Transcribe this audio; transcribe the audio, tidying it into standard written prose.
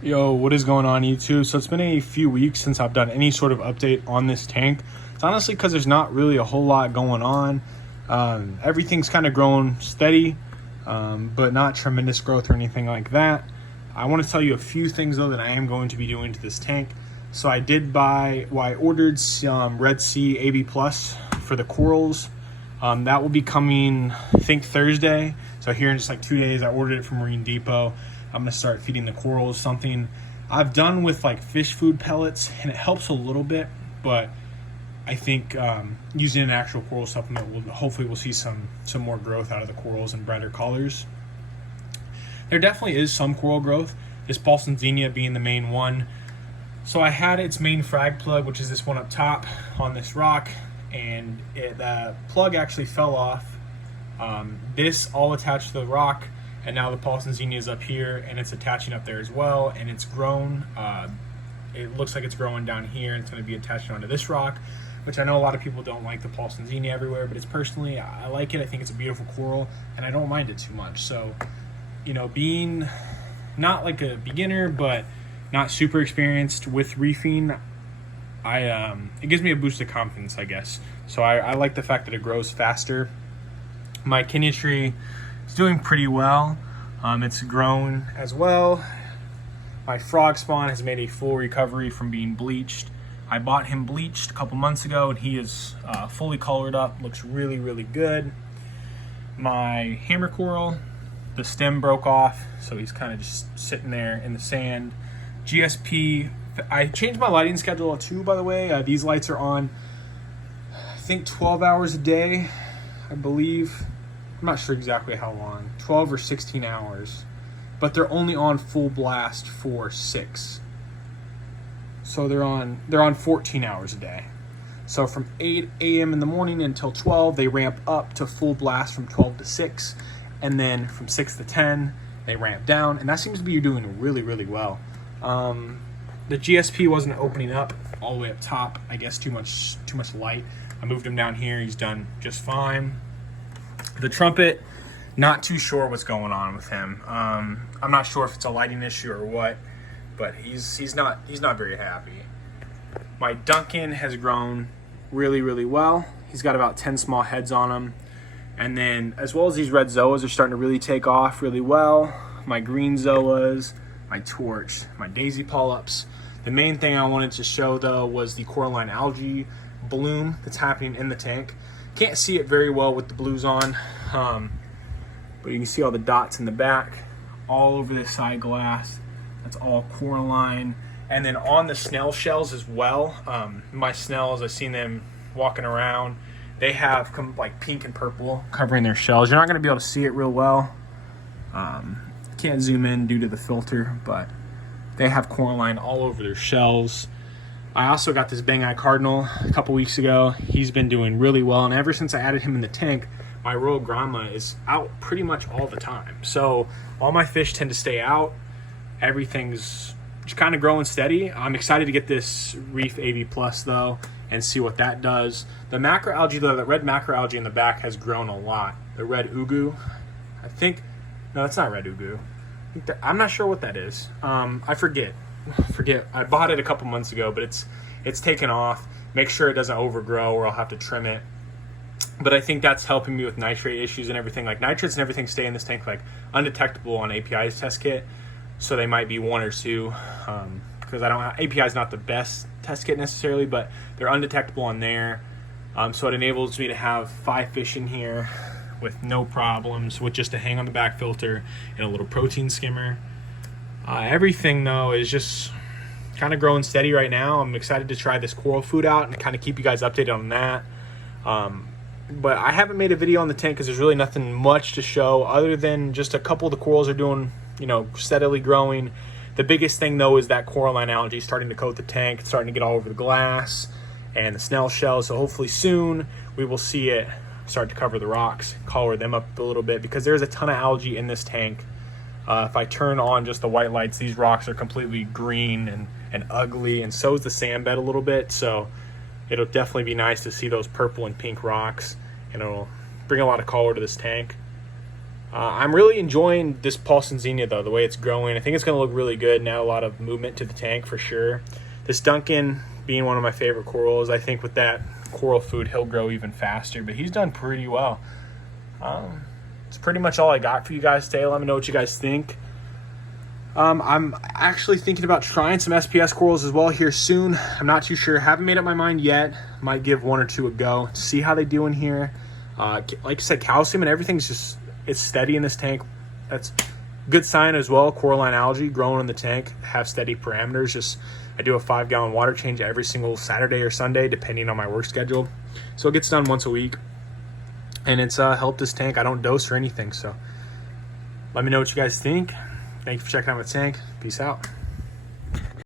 Yo, what is going on YouTube? So it's been a few weeks since I've done any sort of update on this tank. It's honestly because there's not really a whole lot going on. Everything's kind of growing steady, but not tremendous growth or anything like that. I want to tell you a few things though that I am going to be doing to this tank. So I ordered some Red Sea AB Plus for the corals. That will be coming, I think, Thursday. So here in just like 2 days, I ordered it from Marine Depot. I'm gonna start feeding the corals something I've done with like fish food pellets, and it helps a little bit, but I think using an actual coral supplement will hopefully we'll see some more growth out of the corals and brighter colors. There definitely is some coral growth, this Paulson Xenia being the main one. So I had its main frag plug, which is this one up top on this rock, and the plug actually fell off. This all attached to the rock, and now the Paulson Xenia is up here and it's attaching up there as well, and it's grown. It looks like it's growing down here, and it's going to be attached onto this rock, which I know a lot of people don't like the Paulson Xenia everywhere, but it's personally, I like it. I think it's a beautiful coral and I don't mind it too much. So, you know, being not like a beginner but not super experienced with reefing, it gives me a boost of confidence, I guess. So I like the fact that it grows faster. My kinetry is doing pretty well. It's grown as well. My frog spawn has made a full recovery from being bleached. I bought him bleached a couple months ago, and he is fully colored up, looks really, really good. My hammer coral, the stem broke off, so he's kind of just sitting there in the sand. GSP, I changed my lighting schedule too, by the way. These lights are on, I think, 12 hours a day, I believe. I'm not sure exactly how long, 12 or 16 hours, but they're only on full blast for 6. So they're on 14 hours a day. So from 8 a.m. in the morning until 12, they ramp up to full blast from 12 to 6, and then from 6 to 10, they ramp down, and that seems to be doing really, really well. The GSP wasn't opening up all the way up top. I guess too much light. I moved him down here. He's done just fine. The trumpet, not too sure what's going on with him. I'm not sure if it's a lighting issue or what, but he's not very happy. My Duncan has grown really, really well. He's got about 10 small heads on him. And then as well as these red zoas are starting to really take off really well. My green zoas, my torch, my daisy polyps. The main thing I wanted to show though was the Coraline algae bloom that's happening in the tank. Can't see it very well with the blues on, but you can see all the dots in the back, all over this side glass. That's all Coralline. And then on the snail shells as well, my snails, I've seen them walking around. They have like pink and purple covering their shells. You're not going to be able to see it real well. Can't zoom in due to the filter, but they have Coralline all over their shells. I also got this Bang Eye Cardinal a couple weeks ago. He's been doing really well, and ever since I added him in the tank, my Royal Grandma is out pretty much all the time. So all my fish tend to stay out. Everything's just kind of growing steady. I'm excited to get this Reef AB Plus though and see what that does. The macroalgae though, the red macroalgae in the back has grown a lot. The red ugu, I think, no, that's not red ugu. I'm not sure what that is. I forget. I bought it a couple months ago, but it's taken off. Make sure it doesn't overgrow or I'll have to trim it. But I think that's helping me with nitrate issues and everything. Like nitrates and everything stay in this tank like undetectable on API's test kit. So they might be 1 or 2 because API is not the best test kit necessarily, but they're undetectable on there. So it enables me to have 5 fish in here with no problems, with just a hang on the back filter and a little protein skimmer. Everything though is just kind of growing steady right now. I'm excited to try this coral food out and kind of keep you guys updated on that. But I haven't made a video on the tank because there's really nothing much to show other than just a couple of the corals are doing, you know, steadily growing. The biggest thing though is that Coraline algae starting to coat the tank. It's starting to get all over the glass and the snail shells. So hopefully soon we will see it start to cover the rocks, color them up a little bit, because there's a ton of algae in this tank. If I turn on just the white lights, these rocks are completely green and ugly, and so is the sand bed a little bit. So it'll definitely be nice to see those purple and pink rocks, and it'll bring a lot of color to this tank. I'm really enjoying this Paulson Xenia though, the way it's growing. I think it's going to look really good now. A lot of movement to the tank for sure. This Duncan being one of my favorite corals, I think with that coral food he'll grow even faster, but he's done pretty well. It's pretty much all I got for you guys today. Let me know what you guys think. I'm actually thinking about trying some SPS corals as well here soon. I'm not too sure. Haven't made up my mind yet. Might give one or two a go to see how they do in here. Like I said, calcium and everything's just, it's steady in this tank. That's a good sign as well. Coralline algae growing in the tank have steady parameters. Just I do a 5-gallon water change every single Saturday or Sunday depending on my work schedule. So it gets done once a week. And it's helped this tank. I don't dose or anything. So let me know what you guys think. Thank you for checking out my tank. Peace out.